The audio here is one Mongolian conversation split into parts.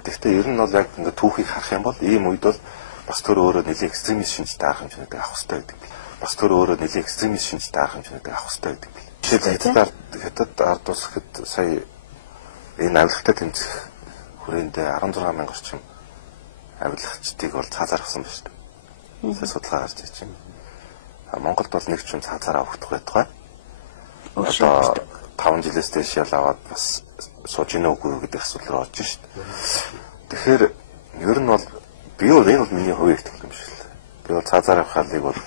Гэхдээ ер нь бол яг ингээд түүхийг харах юм бол ийм үед бол бас тэр өөрөө нэлийн экстремист шинжтэй арга хэмжээтэй авах хэрэгтэй гэдэг. Бас тэр өөрөө нэлийн экстремист шинжтэй арга хэмжээтэй авах хэрэгтэй гэдэг. Жишээлбэл хятад ард улс гэхэд сая энэ авилгатай тэмцэх хүрээндээ 16,000 орчим авилгачдыг бол цаазаарсан байна шүү дээ. Сая судалгаа гарч ирж байна. Монголд бол нэг ч юм цаазаараа өгдөх байтугай. Одоо 5 жилээс дээш ял аваад бас сууж ийнэ үгүй гэдэг асуулт руу орж шүү дээ. Тэгэхээр ер нь бол би бол энэ бол миний хувийн итгэл юм шиг л. Би бол цаазаар авах халыг бол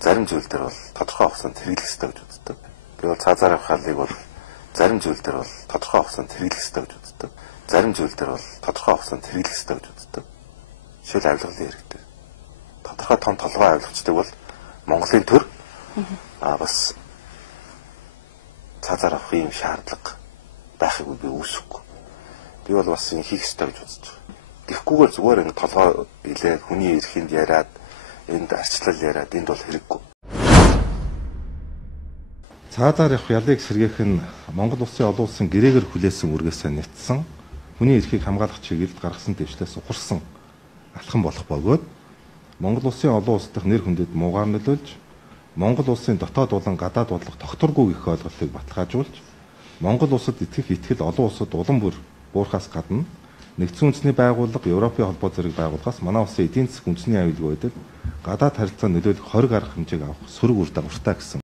зарим зүйл дээр бол тодорхой хугацаанд хэрэглэх ёстой гэж үздэг. Би бол цаазаар авах халыг бол зарим зүйл дээр бол тодорхой хугацаанд хэрэглэх ёстой гэж үздэг. Зарим зүйл дээр бол тодорхой хугацаанд хэрэглэх ёстой гэж үздэг. Жишээл авилгалын хэрэгтэй. Тодорхой том толгой авилгачдаг бол Монголын төр бас цаазаар авах юм шаардлага байхыг би үүсэхгүй. Би бол бас энэ хийх ёстой гэж үзэж байгаа. Тэгэхгүйгээр зүгээр ингэ толгой илээд хүний эрхэнд яриад энд арчлал яриад энд бол хэрэггүй. Цаазаар явах ялыг сэргээх нь Монгол улсын олон улсын гэрээгээр хүлээсэн үргээсээ нэтсэн хүний эрхийг хамгаалах чиглэлд гаргасан дэвшлээс ухарсан алхам болох бөгөөд Монгол улсын олон улс дахь нэр хүндэд муугаар нөлөөлж Монгол улсын дотоод болон гадаад бодлого тогтворгүй гэх ойлголтыг баталгаажуулж Монгол улсад итгэх итгэл олон улсад улам бүр буурахаас гадна Нэгдсэн үндэсний байгууллага, Европын холбоо зэрэг байгууллагаас манай улсын эдийн засаг үндэсний аюулгүй байдаг гадаад харилцаа нөлөөлөх хориг арга хэмжээг авах сөрөг үр дагавартай гэсэн